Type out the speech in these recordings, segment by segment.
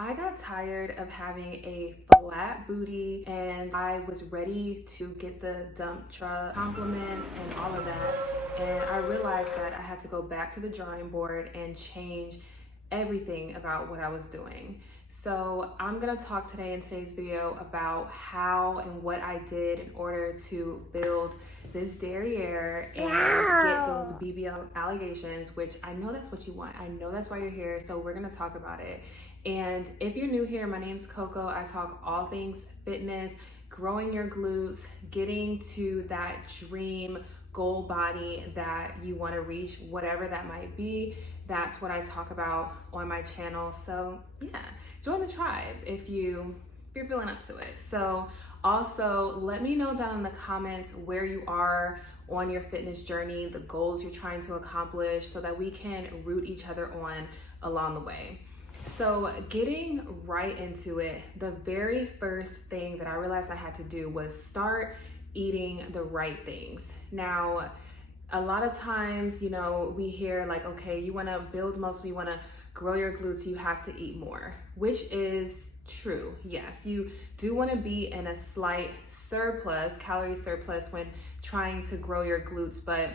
I got tired of having a flat booty and I was ready to get the dump truck compliments and all of that. And I realized that I had to go back to the drawing board and change everything about what I was doing. So I'm gonna talk today in today's video about how and what I did in order to build this derriere and get those BBL allegations, which I know that's what you want. I know that's why you're here, so we're gonna talk about it. And if you're new here, my name's Coco. I talk all things fitness, growing your glutes, getting to that dream goal body that you want to reach, whatever that might be. That's what I talk about on my channel. So yeah, join the tribe if you're feeling up to it. So also let me know down in the comments where you are on your fitness journey, the goals you're trying to accomplish, so that we can root each other on along the way. So getting right into it, the very first thing that I realized I had to do was start eating the right things. Now, a lot of times, we hear like, okay, you want to build muscle, you want to grow your glutes, you have to eat more, which is true. Yes, you do want to be in a slight surplus, calorie surplus when trying to grow your glutes, but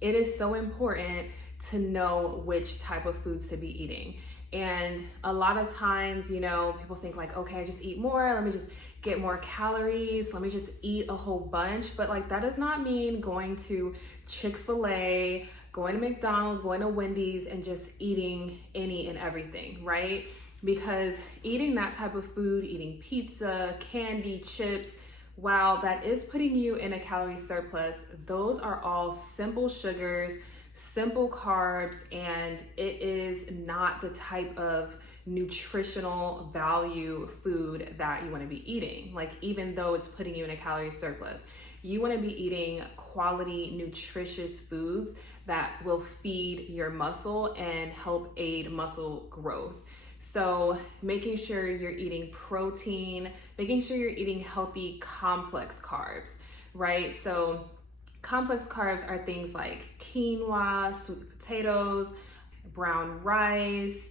it is so important to know which type of foods to be eating. And a lot of times, people think like, okay, just eat more. Let me just get more calories. Let me just eat a whole bunch. But like, that does not mean going to Chick-fil-A, going to McDonald's, going to Wendy's and just eating any and everything, right? Because eating that type of food, eating pizza, candy, chips, while that is putting you in a calorie surplus, those are all simple sugars, simple carbs, and it is not the type of nutritional value food that you want to be eating. Like, even though it's putting you in a calorie surplus, you want to be eating quality, nutritious foods that will feed your muscle and help aid muscle growth. So making sure you're eating protein, making sure you're eating healthy, complex carbs, right? So complex carbs are things like quinoa, sweet potatoes, brown rice,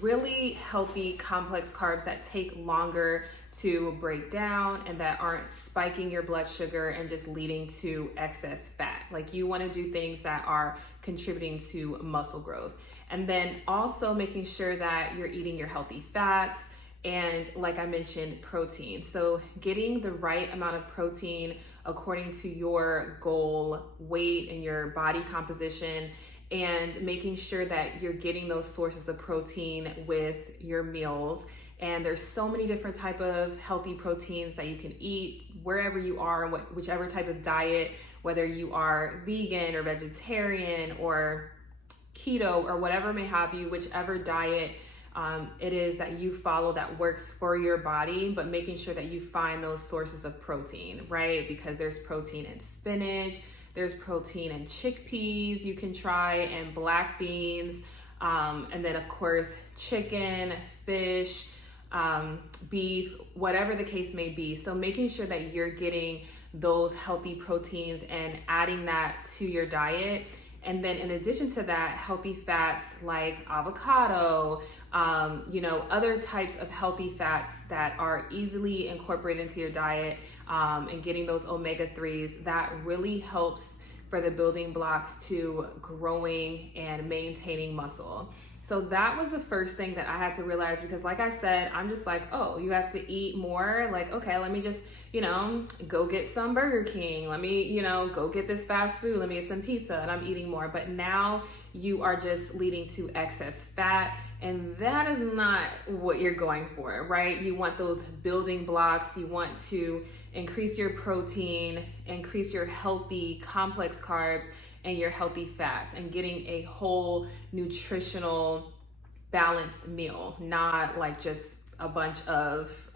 really healthy complex carbs that take longer to break down and that aren't spiking your blood sugar and just leading to excess fat. Like, you want to do things that are contributing to muscle growth. And then also making sure that you're eating your healthy fats and, like I mentioned, protein. So getting the right amount of protein according to your goal weight and your body composition, and making sure that you're getting those sources of protein with your meals. And there's so many different type of healthy proteins that you can eat wherever you are, whichever type of diet, whether you are vegan or vegetarian or keto or whatever may have you, whichever diet it is that you follow that works for your body, but making sure that you find those sources of protein, right? Because there's protein in spinach, there's protein in chickpeas you can try, and black beans, and then of course chicken, fish, beef, whatever the case may be. So making sure that you're getting those healthy proteins and adding that to your diet. And then in addition to that, healthy fats like avocado, other types of healthy fats that are easily incorporated into your diet, and getting those omega-3s, that really helps for the building blocks to growing and maintaining muscle. So that was the first thing that I had to realize, because like I said, I'm just like, oh, you have to eat more. Like, okay, let me just, go get some Burger King. Let me, go get this fast food. Let me get some pizza, and I'm eating more. But now you are just leading to excess fat, and that is not what you're going for, right? You want those building blocks. You want to increase your protein, increase your healthy complex carbs, and your healthy fats, and getting a whole nutritional balanced meal, not like just a bunch of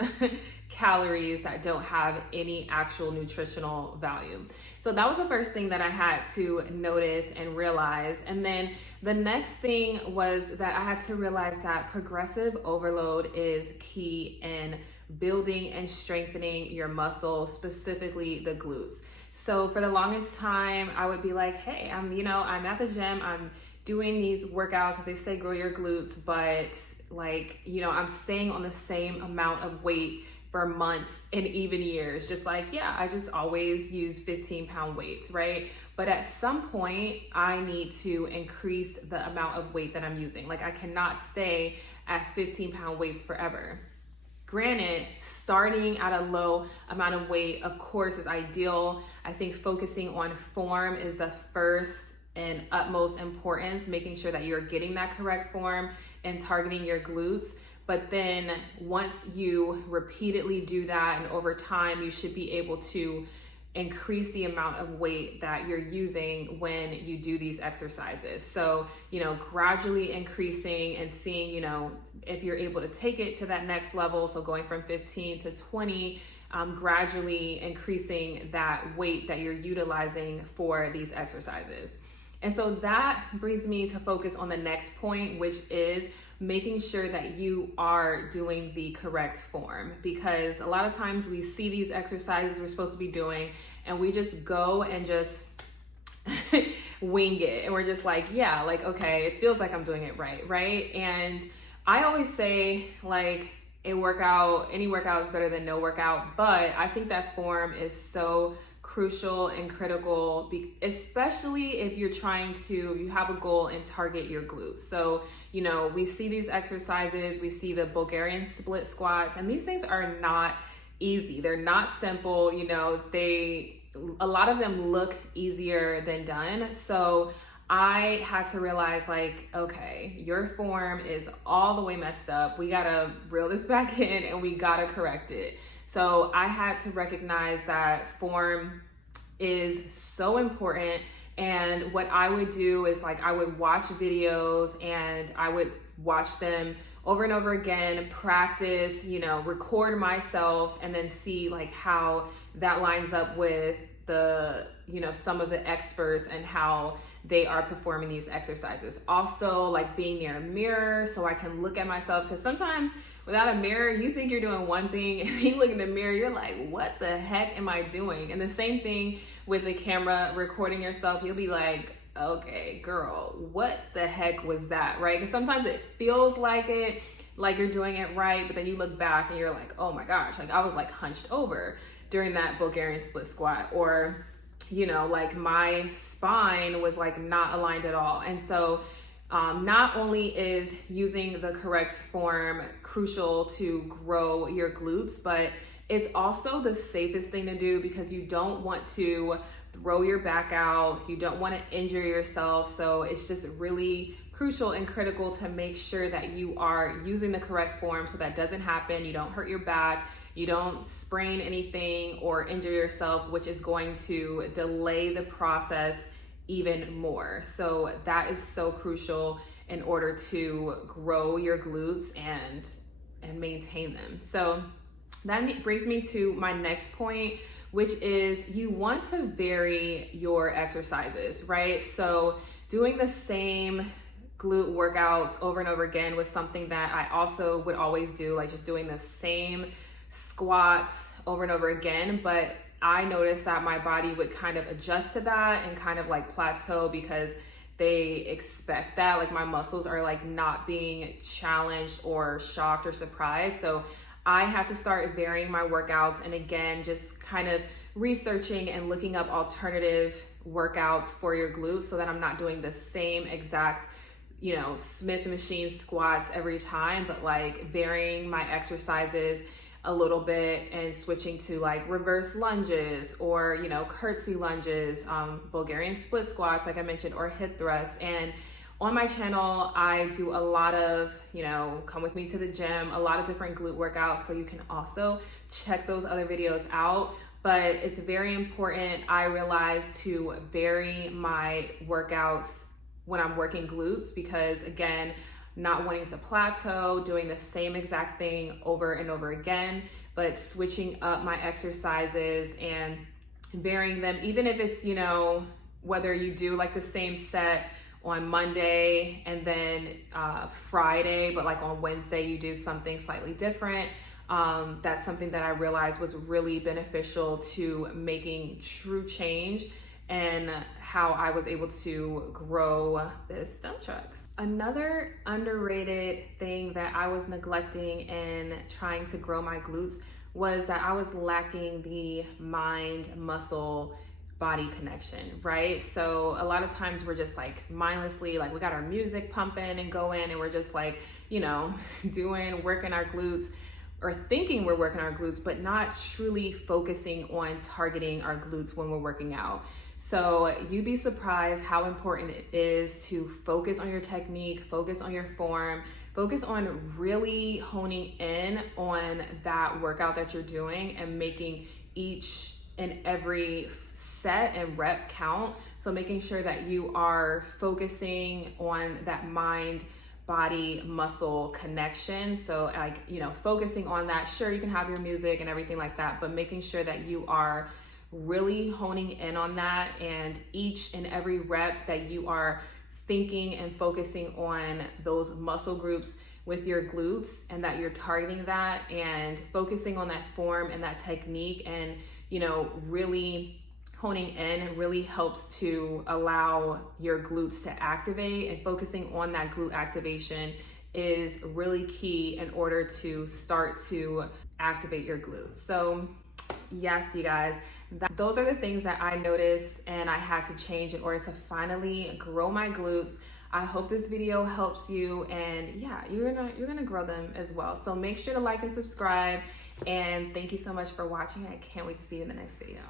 calories that don't have any actual nutritional value. So that was the first thing that I had to notice and realize. And then the next thing was that I had to realize that progressive overload is key in building and strengthening your muscle, specifically the glutes. So for the longest time, I would be like, hey, I'm at the gym, I'm doing these workouts, they say grow your glutes, but like, you know, I'm staying on the same amount of weight for months and even years. Just like, yeah, I just always use 15-pound weights, right? But at some point, I need to increase the amount of weight that I'm using. Like, I cannot stay at 15-pound weights forever. Granted, starting at a low amount of weight, of course, is ideal. I think focusing on form is the first and utmost importance, making sure that you're getting that correct form and targeting your glutes. But then once you repeatedly do that and over time, you should be able to increase the amount of weight that you're using when you do these exercises. So, you know, gradually increasing and seeing, you know, if you're able to take it to that next level. So going from 15 to 20, gradually increasing that weight that you're utilizing for these exercises. And so that brings me to focus on the next point, which is making sure that you are doing the correct form, because a lot of times we see these exercises we're supposed to be doing and we just go and just wing it. And we're just like, yeah, like, okay, it feels like I'm doing it right? And I always say, like, any workout is better than no workout, but I think that form is so crucial and critical, especially if you're you have a goal and target your glutes. So, you know, we see these exercises, we see the Bulgarian split squats, and these things are not easy. They're not simple. You know, a lot of them look easier than done. So I had to realize, like, okay, your form is all the way messed up. We gotta reel this back in and we gotta correct it. So I had to recognize that form is so important. And what I would do is, like, I would watch videos and I would watch them over and over again, practice, you know, record myself, and then see like how that lines up with the, you know, some of the experts and how they are performing these exercises. Also, like, being near a mirror so I can look at myself, because sometimes without a mirror, you think you're doing one thing, and you look in the mirror, you're like, what the heck am I doing? And the same thing with the camera recording yourself, you'll be like, okay, girl, what the heck was that, right? Because sometimes it feels like you're doing it right, but then you look back and you're like, oh my gosh, like, I was like hunched over during that Bulgarian split squat, or, you know, like, my spine was like not aligned at all. And so not only is using the correct form crucial to grow your glutes, but it's also the safest thing to do, because you don't want to throw your back out. You don't want to injure yourself. So it's just really crucial and critical to make sure that you are using the correct form so that doesn't happen. You don't hurt your back, you don't sprain anything or injure yourself, which is going to delay the process even more. So that is so crucial in order to grow your glutes and maintain them. So that brings me to my next point, which is you want to vary your exercises, right? So doing the same glute workouts over and over again was something that I also would always do, like just doing the same squats over and over again. But I noticed that my body would kind of adjust to that and kind of like plateau, because they expect that, like, my muscles are like not being challenged or shocked or surprised. So I had to start varying my workouts, and again, just kind of researching and looking up alternative workouts for your glutes so that I'm not doing the same exact, you know, Smith machine squats every time, but like varying my exercises a little bit and switching to like reverse lunges, or, you know, curtsy lunges, Bulgarian split squats, like I mentioned, or hip thrusts. And on my channel, I do a lot of, you know, come with me to the gym, a lot of different glute workouts. So you can also check those other videos out. But it's very important, I realize, to vary my workouts when I'm working glutes, because again, not wanting to plateau, doing the same exact thing over and over again, but switching up my exercises and varying them, even if it's, you know, whether you do like the same set on Monday and then Friday, but like on Wednesday you do something slightly different. That's something that I realized was really beneficial to making true change and how I was able to grow this dump trucks. Another underrated thing that I was neglecting in trying to grow my glutes was that I was lacking the mind muscle body connection, right? So a lot of times we're just like mindlessly, like we got our music pumping and going, and we're just like, working our glutes, or thinking we're working our glutes, but not truly focusing on targeting our glutes when we're working out. So you'd be surprised how important it is to focus on your technique, focus on your form, focus on really honing in on that workout that you're doing and making each and every set and rep count. So making sure that you are focusing on that mind body muscle connection. So focusing on that. Sure, you can have your music and everything like that, but making sure that you are really honing in on that, and each and every rep that you are thinking and focusing on those muscle groups with your glutes, and that you're targeting that and focusing on that form and that technique, and really honing in really helps to allow your glutes to activate, and focusing on that glute activation is really key in order to start to activate your glutes. So yes, you guys, those are the things that I noticed and I had to change in order to finally grow my glutes. I hope this video helps you, and yeah, you're gonna grow them as well. So make sure to like and subscribe, and thank you so much for watching. I can't wait to see you in the next video.